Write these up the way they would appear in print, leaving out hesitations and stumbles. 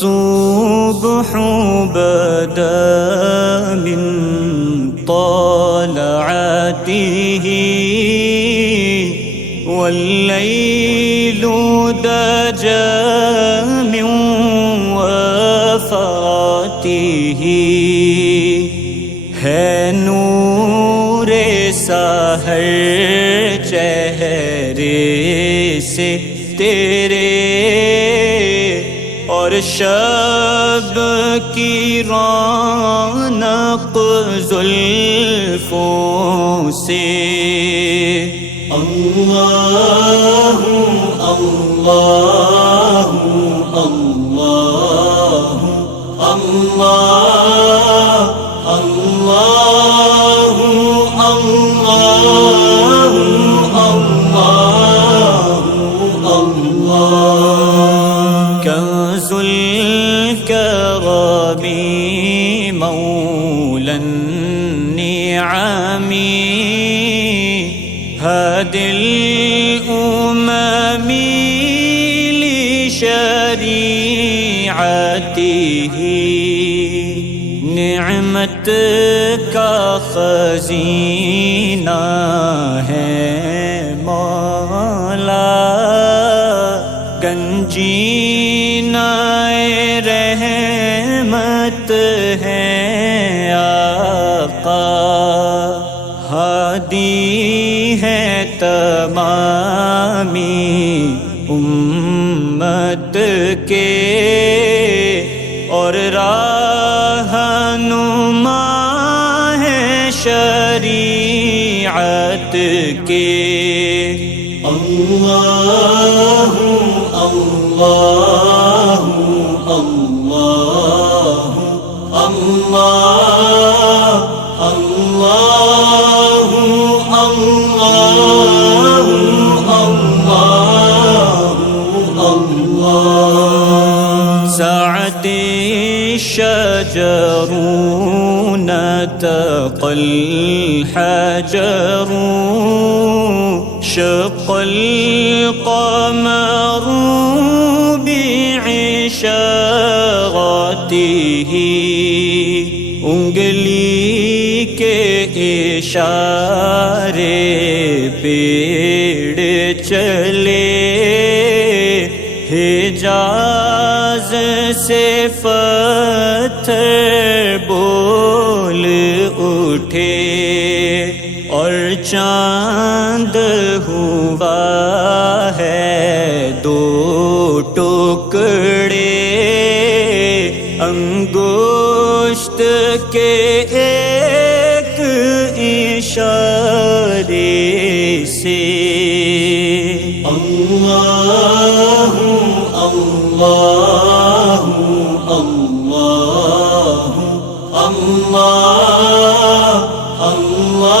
الصبح بدا من طلعته والليل دجى من وفراته ہے نور سحر چہرے سے تیرے اور شب کی رونق زلفوں سے اللہ اللہ اللہ اللہ اللہ اللہ اللہ کنز الکرم مولا النعم هادي الأمم لشريعته نعمت کا خزینہ ہے مولا گنجینہ رحمت ہے آقا ہادی ہے تمامی امت کے اور رہنما ہے شریعت کے اللہ اللہ اللہ اللہ اللہ اللہ سعد الشجر نطق الحجر شق القمر بعشاغته انگلی کے اشارے پیڑ چلے حجاز سے پتھر بول اٹھے اور چاند ہوا ہے دو ٹکڑے انگشت کے ایک اشارے سے اللہ اللہ اللہ اللہ اللہ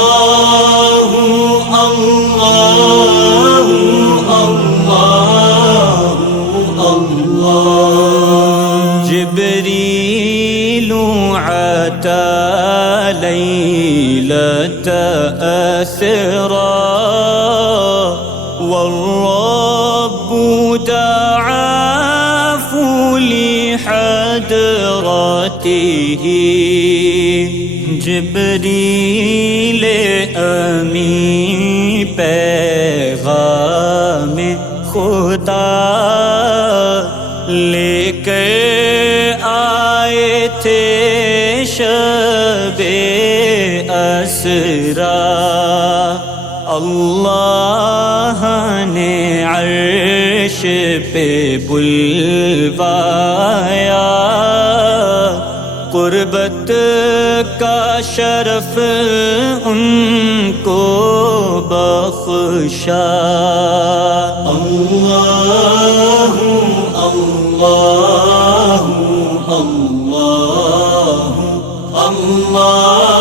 اللہ جبریل عطا لیلۃ اسرا والرب دعاه لحضرته جبریل امی پیغام خدا لے کر آئے تھے شب اسرا اللہ نے عرش پہ بلوایا قربت کا شرف ان کو بخشا. اللہ اللہ اللہ اللہ